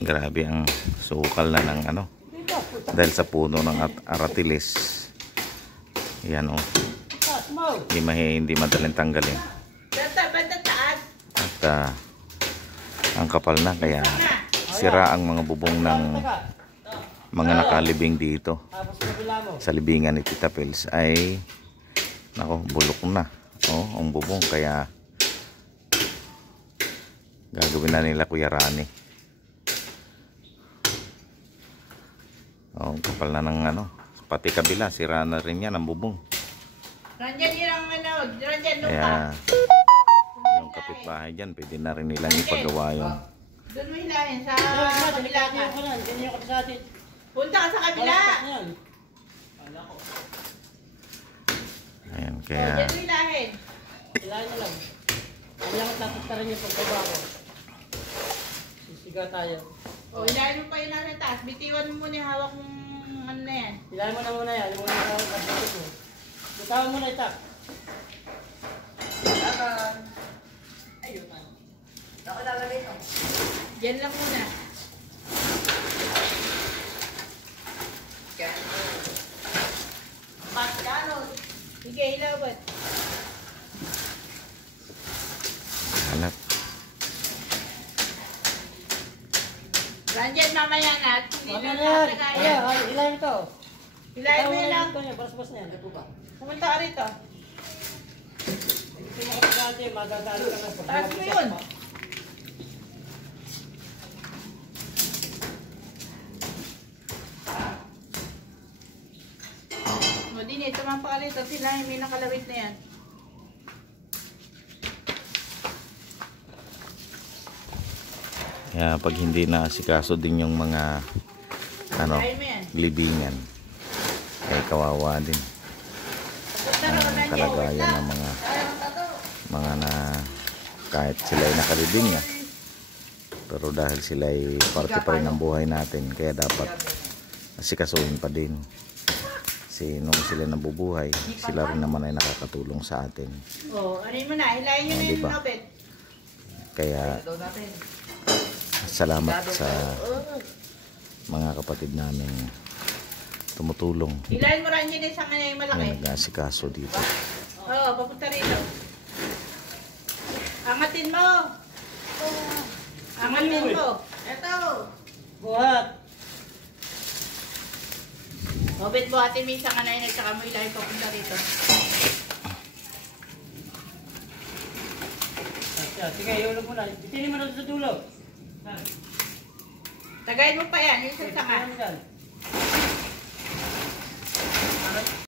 Grabe ang sukal na ng ano. Dahil sa puno ng aratilis. Yan o. Hindi madaling tanggalin. At ang kapal na kaya sira ang mga bubong ng mga nakalibing dito. Sa libingan ni Tita Pels ay nako, bulok na. Oh, ang bubong kaya gagawin na nila Kuya Rani. Oh, kapal na ng ano. Pati kabila, sira na rin yan ang bubong. Nandyan yun ang ano, nandyan lupa. Kaya yung kapitbahay dyan, pwede na rin nilang ipagawa yun. Doon mo hilahin sa kabila ka. Punta ka sa kabila. Ayan, kaya Diyan mo hilahin. Hilahin na lang. Kailangan tatatarin yung pagbabago. Sisiga tayo. O, hilahin mo pa yun nasa taas. Bitiwan mo muna yung hawak mong ano na yan. Hilahin mo na muna yan. Yung muna yung pagbabago mo. Bitawan mo na itak. Ayun man. Ako lalagay ito. Diyan lang muna. Gano. Sige, hilawan. hanap. Nandyan mamaya na. Mamaya na yan. Hilahin ito. Hilahin mo yun lang. Baras-baras na yan. Pumunta ka rito. Gusto mo kapagati, magagalit ka na. Taas mo yun. O, Dini, tumampa ka rito. Hilahin mo yung nakalawit na yan. Kaya pag hindi na asikaso din yung mga ano, libingan, ay kawawa din ang kalagayan ng mga na kahit sila ay nakalibing na, pero dahil sila ay parte pa rin ng buhay natin, kaya dapat asikasuhin pa din. Kasi nung sila nabubuhay, sila rin naman ay nakakatulong sa atin. Ano mo na, hilahin nyo na yung nobet. Kaya salamat sa mga kapatid namin tumutulong. Hilahin mo rin yun yung sanga niya yung malaki. May nag-asikaso dito. Oo, papunta rito. Angatin mo. Angatin mo. Eto. Buhat. Nobet mo ate may sanga na yun at saka mo hilahin papunta rito. Sige, iulog mo na. Bitinin mo na sa dulo. Tagayin mo pa yan, yung isang sanga.